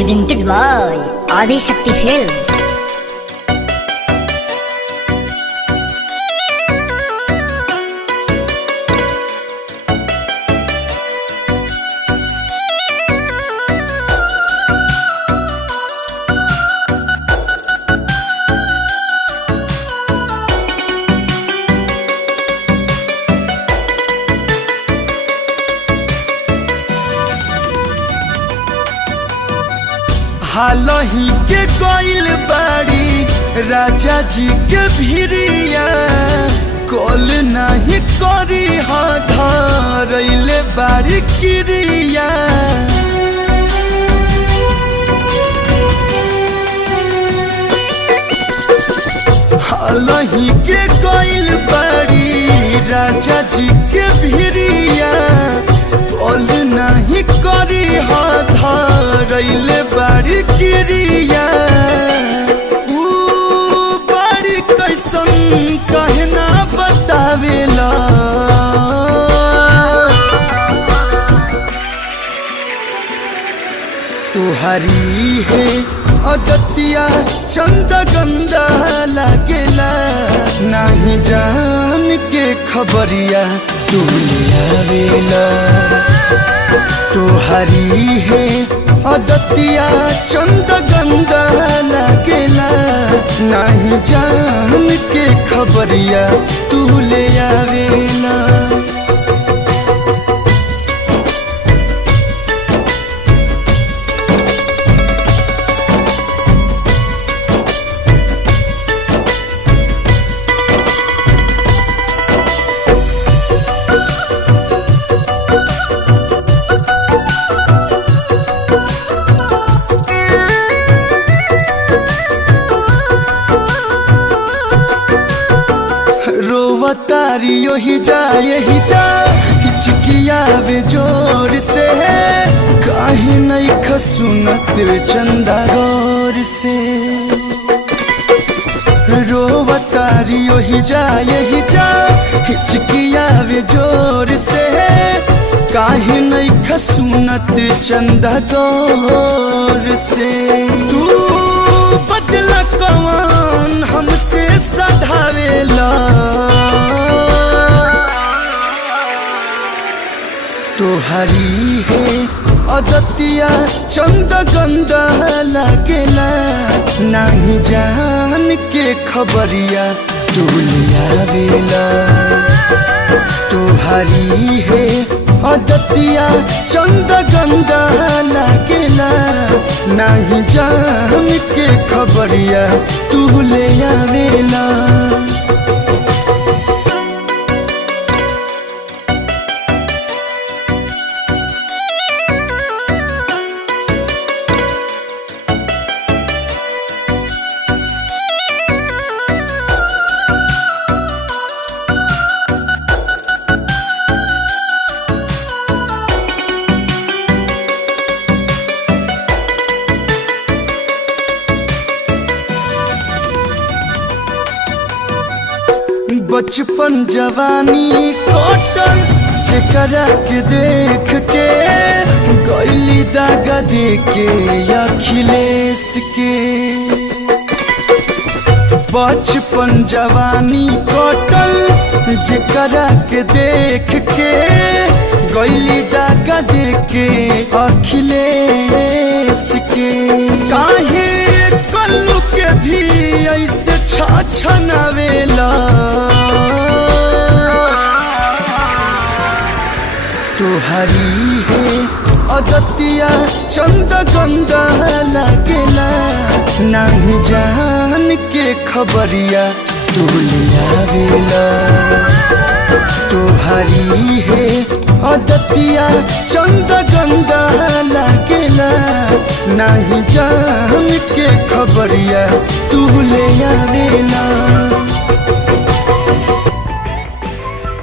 presented by Adi Shakti Films. हालही के कोइल बाड़ी राजा जी के भिरिया कॉल नहीं करी धरैले बाड़ी क्रिया। हालही के कोइल बाड़ी राजा जी के भिरिया कॉल नहीं करी धरैले बाड़ी क्रिया। बाड़ी कैसन कहना बतावेला तुहारी है अगतिया चंद गंदा लागेला नहीं जान के खबरिया तू आवेला। तुहारी है अदतिया चंद गंदा लागेला नहीं जान के खबरिया तू ले आवेला। रोवतारी यही जा हिचकियावे जोर से काहे नहीं खसुनत चंदा गौर से। रोवतारी यही जा हिचकियावे जोर से काहे नहीं खसुनत चंदा गौर से। तू बदला कौन हमसे सधावेला तुहारी है अदतिया चंद गंदा लागेला नहीं जान के खबरिया तू आवेला। तुहारी है अदतिया चंद गंदा लागेला नहीं जान के खबरिया तू ले आवेला। बचपन जवानी कटल जेकरा के देख के गइली दागा दे के अखिलेश के। बचपन जवानी कटल जेकरा के देख के गइली दागा दे के अखिलेश के। काहे कल्लू के भी ऐसे छछनावेला तुहारी है अदतिया चंद गंदा लागेला नहीं जान के खबरिया तू आवेला। तुहारी है अदतिया चंद गंदा लागेला नहीं जान के खबरिया तू ले आवेला।